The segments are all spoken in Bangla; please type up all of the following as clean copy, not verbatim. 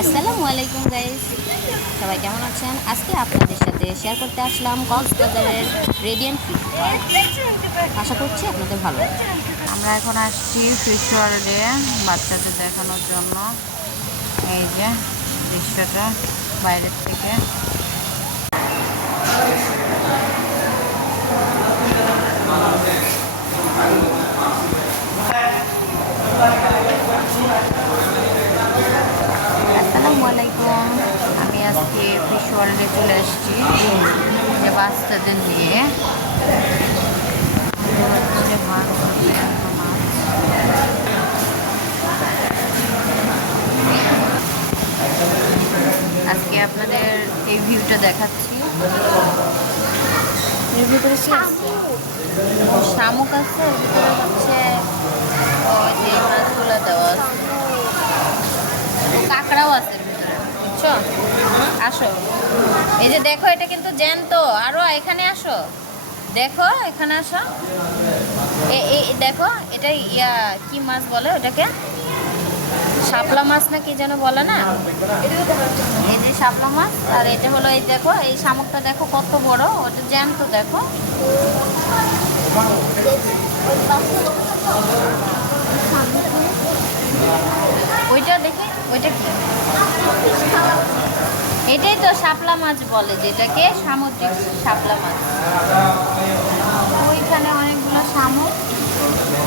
আসসালামু আলাইকুম গাইস, সবাই কেমন আছেন? আজকে আপনাদের সাথে শেয়ার করতে আসলাম কক্সবাজারের রেডিয়েন্ট ফিশ পার্ক। আশা করছি আপনাদের ভালো লাগবে। আমরা এখন আসছি ফিশ ওয়ার্ল্ডে বাচ্চাদের দেখানোর জন্য। এই যে দৃশ্যটা বাইরের থেকে। আসসালামু আলাইকুম, আমি আজকে ফিশ ওয়ার্ল্ডে চলে আসছি যে বাচ্চাদের নিয়ে। হচ্ছে মাছ, আজকে আপনাদের এই ভিউটা দেখাচ্ছি। এর ভিতরে শামুক আছে, এর ভিতরে হচ্ছে ওই যে মাছগুলো দেওয়া আছে, কাঁকড়াও আছে এর ভিতরে, বুঝছো? আসো, এই যে দেখো, এটা কিন্তু জ্যান্ত। আরো এখানে আসো, দেখো এখানে আসো। এই দেখো, এটা কি মাছ বলে ওটাকে? শাপলা মাছ না কি যেন বলে না? এই যে শাপলা মাছ। আর এটা হলো, এই দেখো এই শামুকটা দেখো কত বড়, ওটা জ্যান্ত দেখো। ওইটা দেখি, ওইটা কি? এটাই তো শাপলা মাছ বলে, যেটাকে সামুদ্রিক শাপলা মাছ। ওইখানে অনেকগুলো শামুক,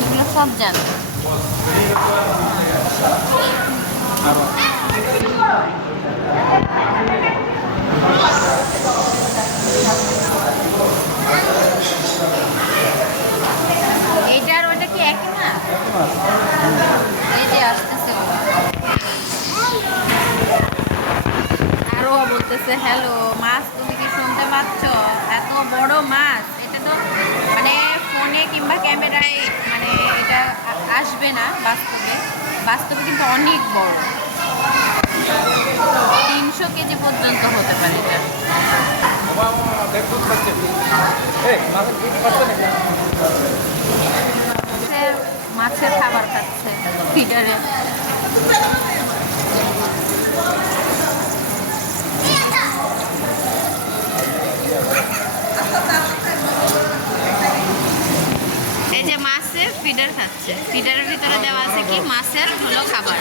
এগুলো সব জানো। এইটা আর ওইটা কি একই না? এই যে আসতেছে, আরো বলতেছে হ্যালো মাছ, তুমি কি শুনতে পাচ্ছ? এত বড় মাছ, এটা তো মানে ফোনে কিংবা ক্যামেরায় মানে এটা আসবে না বাস্তবে। বাস্তবে কিন্তু অনেক বড়, 300 কেজি পর্যন্ত হতে পারে এটা। মাছের খাবার খাচ্ছে ফিডারে। এই যে মাছের ফিডার খাচ্ছে, ফিডারের ভিতরে দেওয়া আছে কি মাছের হলো খাবার।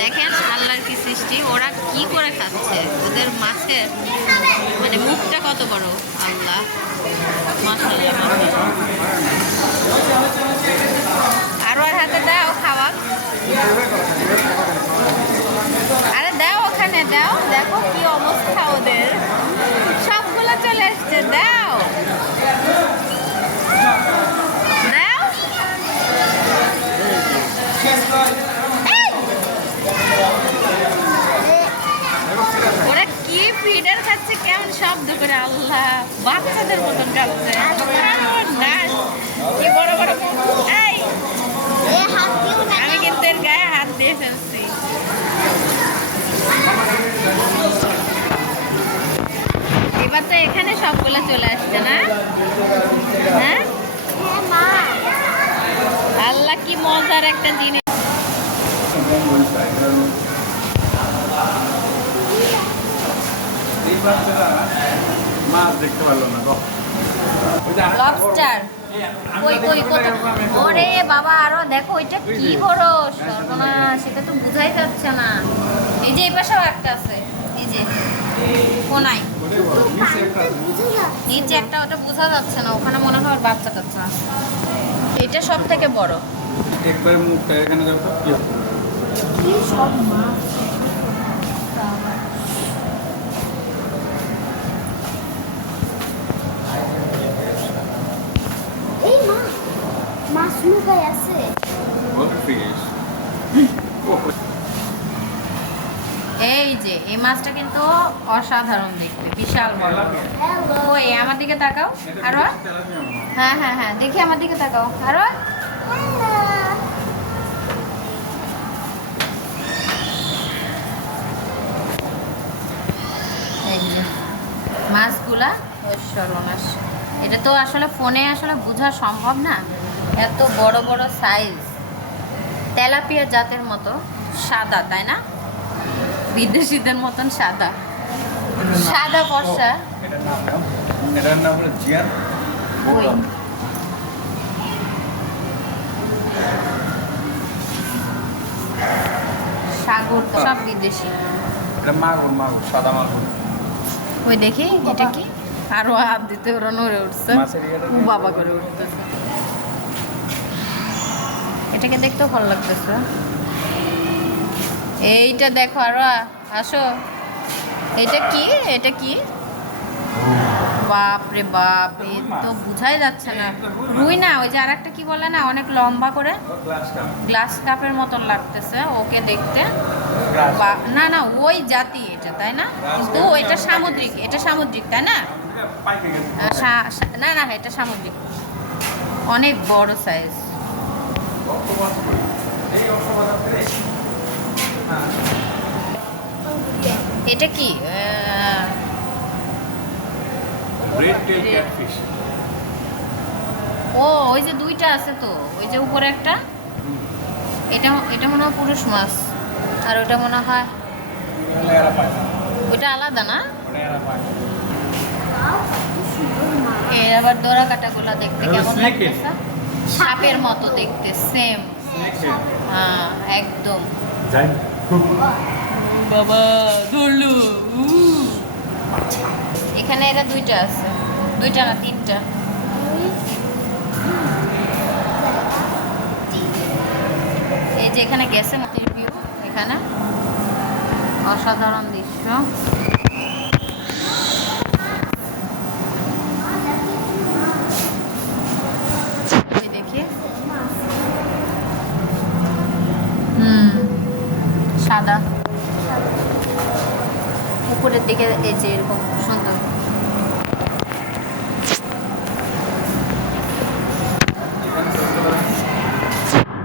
দেখেন আল্লাহর কি সৃষ্টি, ওরা কি করে খাচ্ছে। ওদের মাছের মানে মুখটা কত বড়, আল্লাহ মাশাআল্লাহ মাশাআল্লাহ। আরো আর হাতে দাও খাওয়া, আরে দাও ওখানে দাও। দেখো কি অবস্থা ওদের, সবগুলো চলে আসছে। দাও দাও। ওরা কি ফিডার খাচ্ছে, কেমন শব্দ করে, আল্লাহ বাচ্চাদের মতন খাচ্ছে। কি বড় বড়। এই আমি কিন্তু এর গায়ে হাত দিয়ে ফেলছি। এবার তো এখানে সবগুলো চলে আসছে না? হ্যাঁ আল্লাহ, কি মজার একটা জিনিস। মাছ দেখতে পারলো না। লবস্টার কই কই কত? ওরে বাবা, আরো দেখো ওইটা কি বড়, সর্বনাশ, সেটা তো বোঝাই যাচ্ছে না। এই যে এই পাশেও একটা আছে, এই যে কোনায় নিচে একটা, ওটা বোঝা যাচ্ছে না। ওখানে মনে হয় বাচ্চা টাচ্চা আছে। এটা সব থেকে বড়। একবার মুখটা এখানে দেখো তো কি হবে। কি সব মাছ। এই মা, মাছ লুকায় আছে। বহুত ফিশ। এই যে এই মাছটা কিন্তু অসাধারণ দেখতে, বিশাল বড়। ওই আমার দিকে তাকাও আরো। হ্যাঁ হ্যাঁ হ্যাঁ, দেখি আমার দিকে তাকাও আরো। এই যে মাছগুলা, সর্বনাশ। এটা তো আসলে ফোনে আসলে বোঝা সম্ভব না, এত বড় বড় সাইজ। তেলাপিয়া জাতের মতো সাদা, তাই না? বিদেশিদের মতন সাদা সাদা বর্ষা। এটার নাম নাও। এটার নাম হলো জিয়ান। ওই সাগর তো সব বিদেশি। এটা মাগুর মাগুর সাদা মাগুর। ওই দেখি এটা কি আরো হাত দিতে ওরা নড়ে উঠছে মাছের ইয়েটা ও বাবা করে উঠতেছে। এটাকে দেখতেও ভালো লাগতেছে। এইটা দেখো আরো আসো। এটা কি এটা কি বাপ রে বাপ এ তো বুঝাই যাচ্ছে না। রুই না ওই যে আর একটা কি বলে না অনেক লম্বা করে গ্লাস কাপ। গ্লাস কাপের মতন লাগতেছে ওকে দেখতে। গ্লাস। না না ওই জাতি এটা তাই না কিন্তু এটা সামুদ্রিক এটা সামুদ্রিক তাই না পাইকে গেছে। না না এটা সামুদ্রিক অনেক বড় সাইজ। এটা কি রেড টেল ক্যাটফিশ। ও ওই যে দুইটা আছে তো ওই যে উপরে একটা এটা এটা মনে হয় পুরুষ মাছ আর ওটা মনে হয় এরা পায় না। ওইটা আলাদা না। ওটা এরা পায় না। এর আবার দোরা কাটাগুলো দেখতে এটা কেমন snake head। লাগতেছে সাপের মতো দেখতে সেম। Snake head. হ্যাঁ একদম যাই। বাবা ধরলো এখানে এরা দুইটা আছে দুইটা না তিনটা। এই যে এখানে গেছে মাটির ভিউ এখানে অসাধারণ দৃশ্য। এই দেখি সাদা উপরের দিকে এই যে এরকম সুন্দর।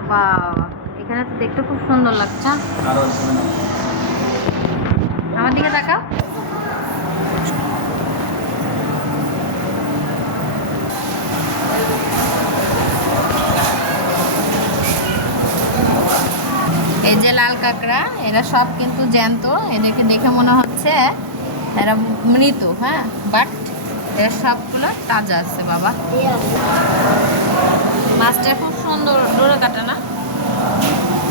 বাহ এখানে তো দেখতে খুব সুন্দর লাগছে। আরো আমার দিকে তাকাও। এই যে লাল কাঁকড়া এরা সব কিন্তু জ্যান্ত এদেরকে দেখে মনে হচ্ছে এরা মৃত হ্যাঁ বাট এরা সবগুলো তাজা আছে বাবা। মাছটা খুব সুন্দর ডোরা কাটা না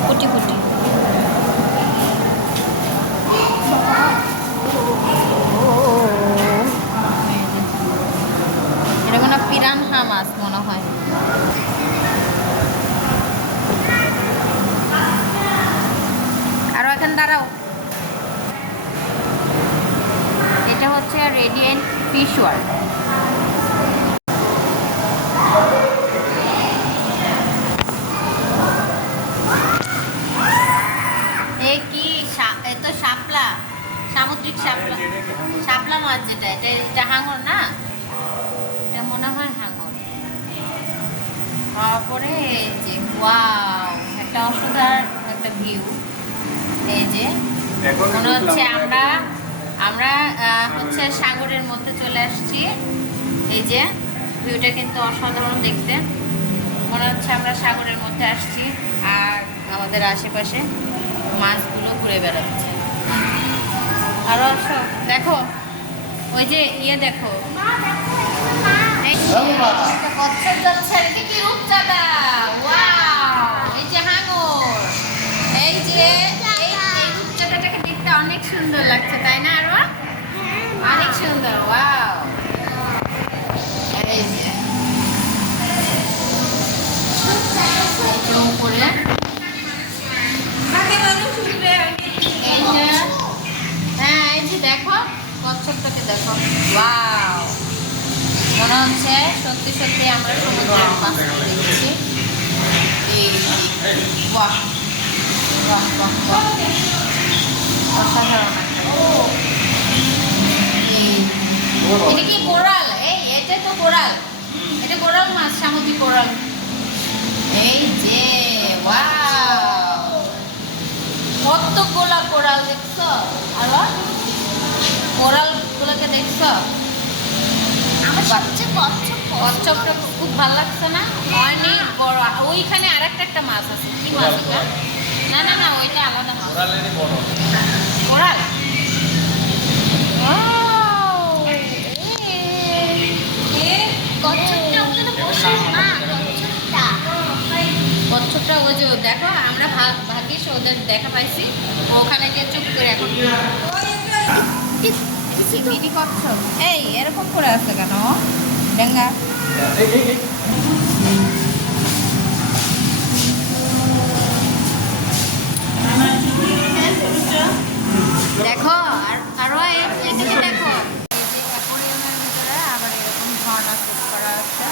কুটি কুটি। এটা মনে হয় পিরানহা মাছ মনে হয়। আরো এখানে দাঁড়াও। এটা হচ্ছে রেডিয়েন্ট ফিশ ওয়ার্ল্ড। এই কি এ তো শাপলা সামুদ্রিক শাপলা শাপলা মাছ যেটা এটা এটা হাঙর না এটা মনে হয় হাঙর। তারপরে এই যে ওয়াও একটা অসাধারণ একটা ভিউ। এই যে মনে হচ্ছে আমরা আমরা হচ্ছে সাগরের মধ্যে চলে আসছি। এই যে ভিউটা কিন্তু অসাধারণ দেখতে মনে হচ্ছে আমরা সাগরের মধ্যে আসছি আর আমাদের আশেপাশে মাছগুলো ঘুরে বেড়াচ্ছে। আরো আসো দেখো ওই যে ইয়ে দেখো কচ্ছপ যাচ্ছে আর এটা কি রূপচাঁদা। ওয়াও এই যে হাঙর এই যে এই রূপচাঁদাটাকে দেখতে অনেক সুন্দর লাগছে তাই না আরো অনেক সুন্দর। ওয়াও এই যে উপরে এই যে হ্যাঁ এই যে দেখো কচ্ছপটাকে দেখো। ওয়াও মনে হচ্ছে সত্যি সত্যি আমরা সমুদ্রের মাছ দেখছি। এই বাহ বাহ বাহ বাহ অসাধারণ এটা কি কোরাল এই এটা তো কোরাল এটা কোরাল মাছ সামুদ্রিক কোরাল। এই যে ওয়াও কতগুলা কোরাল দেখছো আরো কোরাল গুলোকে দেখছো। আমার সবচেয়ে কচ্ছপটা খুব ভালো লাগছে না অনেক বড়। ওইখানে আর একটা মাছ আছে কি মাছ ওটা না না না ওইটা আলাদা মাছ কোরাল ওদের দেখা পাইছি, ওখানে গিয়ে চুপ করে এখন মিনি কচ্ছপ এই এরকম করে আছে কেন ডেঙ্গা? দেখো আরো এদিকে দেখো, এই যে অ্যাকোরিয়ামের ভিতরে আবার এরকম ঝর্ণা সেট করা আছে।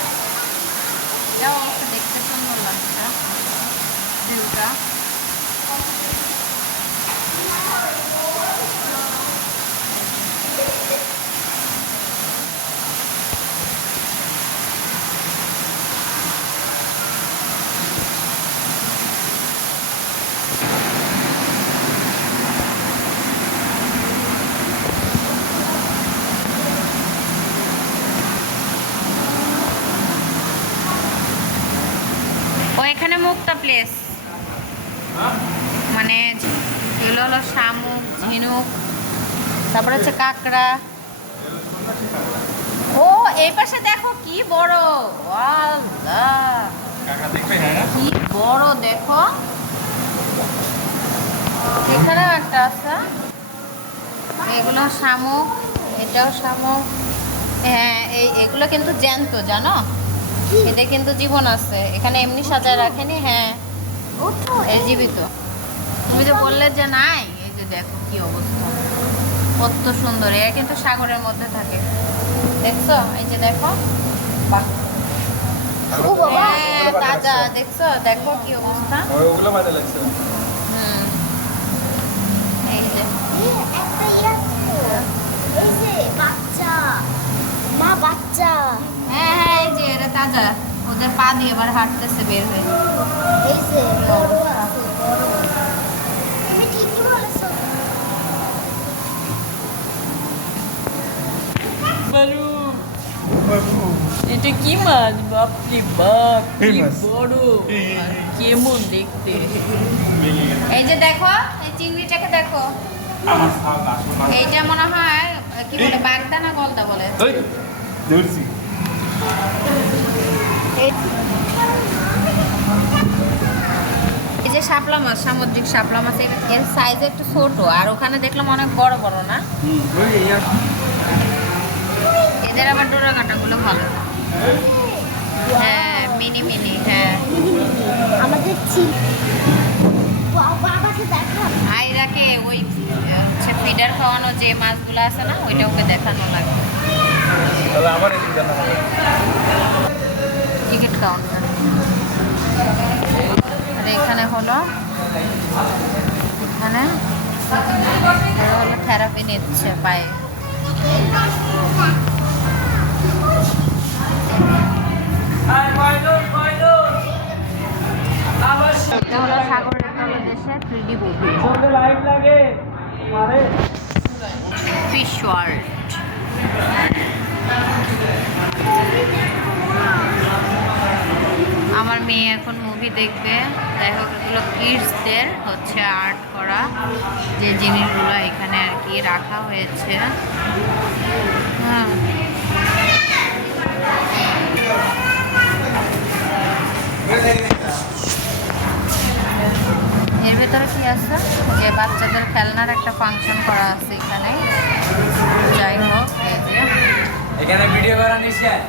এটাও অবশ্য দেখতে সুন্দর লাগছে ভিউটা। ও এখানে মুক্তা প্লেস, মানে এগুলো হলো শামুক, ঝিনুক, তারপরে হচ্ছে কাঁকড়া। ও এই পাশে দেখো কি বড়, আল্লাহ কাকা দেখবে হ্যাঁ কি বড় দেখো, এখানেও একটা আছে। এগুলো শামুক, এটাও শামুক। হ্যাঁ এগুলো কিন্তু জ্যান্ত জানো, এটা কিন্তু জীবন আছে এখানে, এমনি সাজায় রাখেনি। হ্যাঁ এই জীবিত। তুমি তো বললে যে নাই, এই যে দেখো কি অবস্থা, কত সুন্দর। এরা কিন্তু সাগরের মধ্যে থাকে, দেখছো? এই যে দেখো, বাহ ও বাবা, হ্যাঁ তাজা, দেখছো? দেখো কি অবস্থা। ওগুলো মজা লাগছে। হুম এই যে একটা ইয়ে আছে। এই যে বাচ্চা, মা বাচ্চা। হ্যাঁ হ্যাঁ এই যে এরা তাজা, ওদের পা দিয়ে এবার হাঁটতেছে বের হয়ে। এই যে বড় আছে, বড়। তুমি ঠিকই বলেছো। এটা কি মাছ? বাপরে বাপ, এই কি মাছ। বড় আর কেমন দেখতে। এই যে দেখো, এই চিংড়িটাকে দেখো, আমার সাল আসল এইটা মনে হয় কি বলে, বাগদা না গলদা বলে। ওই ধরছি। এই যে শাপলা মাছ, সামুদ্রিক শাপলা মাছ, এর সাইজ একটু ছোট, আর ওখানে দেখলাম অনেক বড় বড় না। ওই ইয়া এদের আবার ডোরা কাটাগুলো ভালো। হ্যাঁ মিনি মিনি, হ্যাঁ আমাদের ছিল। বাবাকে দেখা। আইরাকে ওই হচ্ছে ফিডার খাওয়ানো যে মাছগুলো আছে না, ওইটা ওকে দেখানো লাগে। তাহলে আবার একটু জানা হবে। Ticket counter. আর এখানে হলো, এখানে এরা হলো থেরাপি নিচ্ছে পায়ে। এটা হলো সাগরের তলদেশে 3D মুভি ফিশ ওয়ার্ল্ড। আমার মেয়ে এখন মুভি দেখবে। যাই হোক, এগুলো কিডসদের হচ্ছে আর্ট করা যে জিনিসগুলো এখানে আর কি রাখা হয়েছে। হ্যাঁ এর ভেতরে কি আছে, যে বাচ্চাদের খেলনার একটা ফাংশন করা আছে এখানে। যাই হোক, এই যে এখানে ভিডিও করা নিষেধ।